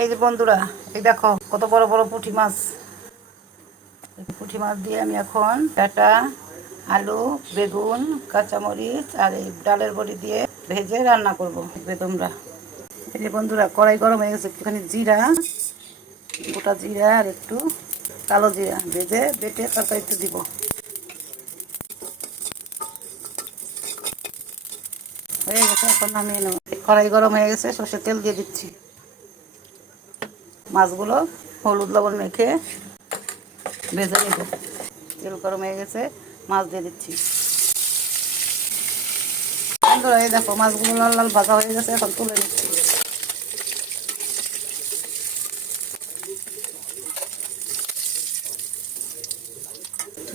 এই যে বন্ধুরা, এই দেখো কত বড় বড় পুঁটি মাছ। পুঁটি মাছ দিয়ে আমি এখন ডাটা, আলু, বেগুন, কাঁচামরিচ আর এই ডালের বড়ি দিয়ে ভেজে রান্না করবো। দেখবে তোমরা। এই যে বন্ধুরা, কড়াই গরম হয়ে গেছে, একটুখানি জিরা, গোটা জিরা আর একটু কালো জিরা ভেজে বেটে তরকারিতে দিব। হয়ে গেছে, এখন নামিয়ে নেব। কড়াই গরম হয়ে গেছে, সর্ষের তেল দিয়ে দিচ্ছি। মাছগুলো হলুদ লবণ মেখে ভেজে নেব। তেল গরম হয়ে গেছে, মাছ দিয়ে দিচ্ছি। বন্ধুরা, এই দেখো মাছগুলো লাল লাল ভাজা হয়ে গেছে, এখন তুলে নিচ্ছি।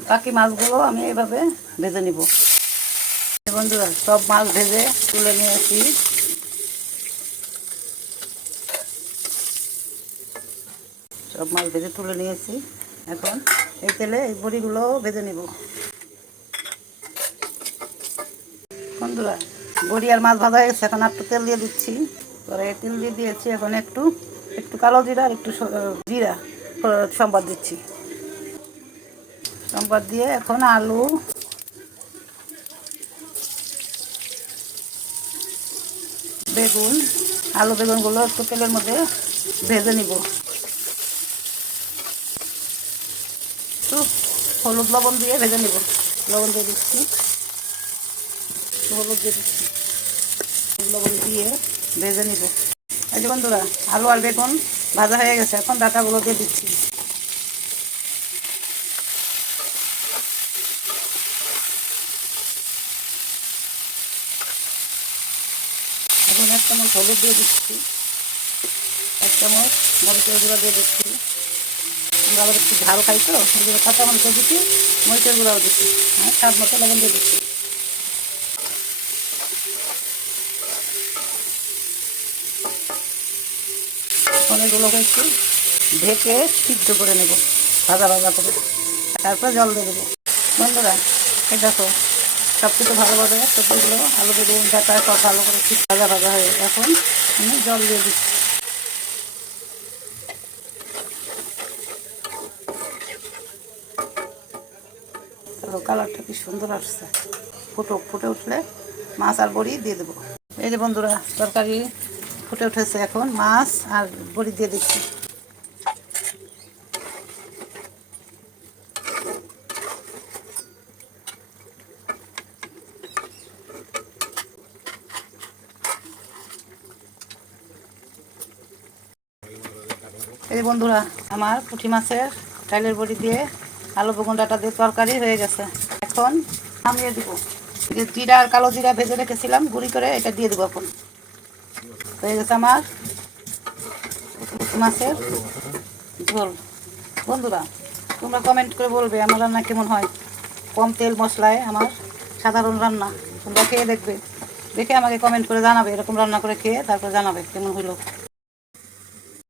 বাকি মাছগুলো আমি এইভাবে ভেজে নিব। বন্ধুরা, সব মাছ ভেজে তুলে নিয়েছি। সব মাছ ভেজে তুলে নিয়েছি। এখন এই তেলে এই বড়িগুলো ভেজে নিব। বন্ধুরা, বড়ি আর মাছ ভাজা হয়ে গেছে, এখন একটু তেল দিয়ে দিচ্ছি। পরে তেল দিয়ে দিয়েছি, এখন একটু একটু কালো জিরা আর একটু জিরা সম্বাদ দিচ্ছি। সম্বাদ দিয়ে এখন আলু, বেগুন, আলু বেগুনগুলো একটু তেলের মধ্যে ভেজে নিব। একটু হলুদ লবণ দিয়ে ভেজে নিব। লবণ দিয়ে দিচ্ছি, হলুদ দিয়ে দিচ্ছি, লবণ দিয়ে ভেজে নিব। এই যে বন্ধুরা, আলু আর বেগুন ভাজা হয়ে গেছে, এখন ডাটাগুলো দিয়ে দিচ্ছি। এখন 1 চামচ হলুদ দিয়ে দিচ্ছি, 1 চামচ মরিচের গুঁড়া দিয়ে দিচ্ছি। আমরা আবার একটু ঝাল খাই তো, ওই জন্য কাঁচা মরিচও দিচ্ছি, মরিচের গুঁড়াও দিচ্ছি। হ্যাঁ, স্বাদ মতো লবণ দিয়ে দিচ্ছি। এখন এগুলোকে একটু ঢেকে সিদ্ধ করে নেব, ভাজা ভাজা করে। তারপর জল দিয়ে দেবো। বন্ধুরা, এই দেখো সব কিছু ভালোভাবে সবজিগুলো, আলু বেগুন ডাটা সব ভালো করে ঠিক ভাজা ভাজা হয়ে, এখন আমি জল দিয়ে দিচ্ছি। কালারটা কি সুন্দর আসছে। ফুটে উঠলে মাছ আর বড়ি দিয়ে দেবো। এই যে বন্ধুরা, তরকারি ফুটে উঠেছে, এখন মাছ আর বড়ি দিয়ে দিচ্ছি। এই যে বন্ধুরা, আমার পুঁটি মাছের ডালের বড়ি দিয়ে আলু বেগুন ডাটা দিয়ে তরকারি হয়ে গেছে। এখন নামিয়ে দিব। যে জিরা আর কালো জিরা ভেজে রেখেছিলাম গুঁড়ি করে, এটা দিয়ে দেবো। এখন হয়ে গেছে আমার পুঁটি মাছের ঝোল। বন্ধুরা, তোমরা কমেন্ট করে বলবে আমার রান্না কেমন হয়। কম তেল মশলায় আমার সাধারণ রান্না। তোমরা খেয়ে দেখবে, দেখে আমাকে কমেন্ট করে জানাবে। এরকম রান্না করে খেয়ে তারপর জানাবে কেমন হলো।